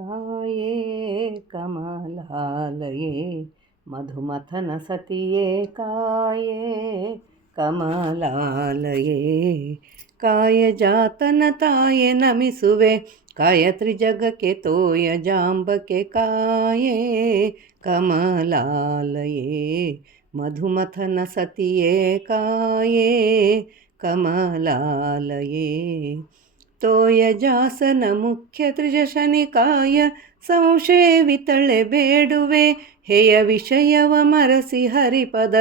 ಕಾಯೇ ಕಮಲಾಲಯೇ ಮಧುಮಥನ ಸತಿಯೇ ಕಾಯೇ ಕಮಲಾಲಯೇ ಕಾಯ ಜಾತನ ತಾಯೆ ನಮಿಸುವೆ ಕಾಯ ತ್ರಿಜಗಕ್ಕೆ ತೋಯ ಜಾಂಬಕ್ಕೆ ಕಾಯೇ ಕಮಲಾಲಯೇ ಮಧುಮಥನ ಸತಿಯೇ ಕಾಯೇ ಕಮಲಾಲಯೇ ತೋಯ ಜಾಸನ ಮುಖ್ಯ ತ್ರಿಜಶನಿಕಾಯ ಸಂಶೇವಿತಳೆ ಬೇಡುವೆ ಹೇಯ ವಿಷಯವ ಮರಸಿ ಹರಿಪದ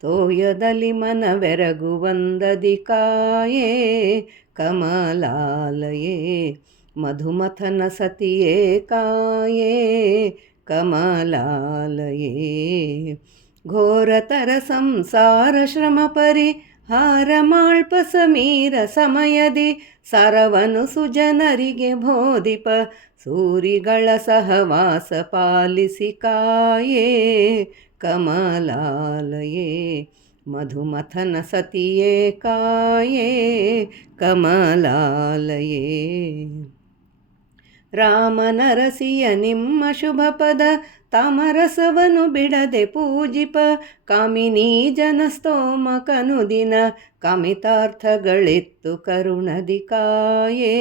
ತೋಯದಲ್ಲಿ ಮನವೆರಗುವಂದದಿ ಕಾಯೇ ಕಮಲಾಲಯೇ ಮಧುಮಥನ ಸತಿಯೇ ಕಾಯೇ ಕಮಲಾಲಯೇ ಘೋರತರ ಸಂಸಾರ ಶ್ರಮ ಪರಿಹಾರ ಮಾಳ್ಪ ಸಮೀರ ಸಮಯದಿ ಸರವನು ಸುಜನರಿಗೆ ಬೋಧಿಪ ಸೂರಿಗಳ ಸಹವಾಸ ಪಾಲಿಸಿ ಕಾಯೇ ಕಮಲಾಲಯೇ ಮಧುಮಥನ ಸತಿಯೇ ಕಾಯೇ ಕಮಲಾಲಯೇ ರಾಮನರಸಿಯ ನಿಮ್ಮ ಶುಭ ಪದ ತಾಮರಸವನು ಬಿಡದೆ ಪೂಜಿಪ ಕಾಮಿನೀ ಜನಸ್ತೋಮ ಕನುದಿನ ಕಾಮಿತಾರ್ಥಗಳೆತ್ತು ಕರುಣದಿ ಕಾಯೇ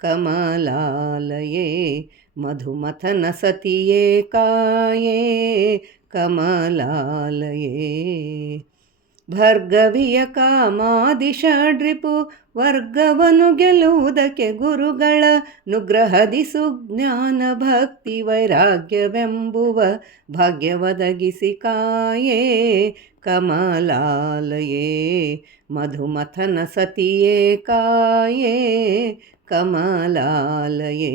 ಕಮಲಾಲಯೇ ಮಧುಮಥನ ಸತಿಯೇ ಕಾಯೇ ಕಮಲಾಲಯೇ ಭರ್ಗವಿಯ ಕಾಮಾದಿಷಡ್ರಿಪು ವರ್ಗವನು ಗೆಲ್ಲುವುದಕ್ಕೆ ಗುರುಗಳ ನುಗ್ರಹದಿ ಸುಜ್ಞಾನ ಭಕ್ತಿ ವೈರಾಗ್ಯವೆಂಬುವ ಭಾಗ್ಯವದಗಿಸಿ ಕಾಯೇ ಕಮಲಾಲಯೇ ಮಧುಮಥನ ಸತಿಯೇ ಕಾಯೇ ಕಮಲಾಲಯೇ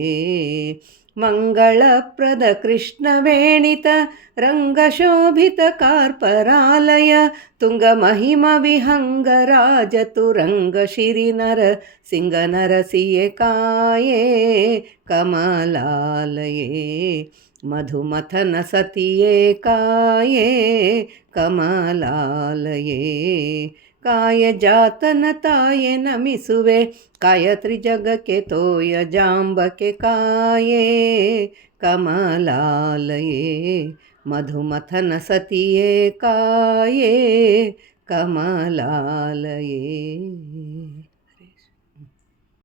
ಮಂಗಳಪ್ರದ ಕೃಷ್ಣವೇಣಿತ ರಂಗಶೋಭಿತ ಕಾರ್ಪರಾಲಯ ತುಂಗ ಮಹಿಮ ವಿಹಂಗರಾಜ ತುರಂಗ ಶಿರಿನರ ಸಿಂಗನರಸಿಯೇ ಕಾಯೇ ಕಮಲಾಲಯೇ ಮಧುಮಥನ ಸತಿಯೇ ಕಾಯೇ ಕಮಲಾಲಯೇ ಕಾಯ ಜಾತನ ತಾಯೆ ನಮಿಸುವೆ ಕಾಯ ತ್ರಿಜಗಕ್ಕೆ ತೋಯ ಜಾಂಬಕ್ಕೆ ಕಾಯೇ ಕಮಲಾಲಯೇ ಮಧುಮಥನ ಸತಿಯೇ ಕಾಯೇ ಕಮಲಾಲಯೇ.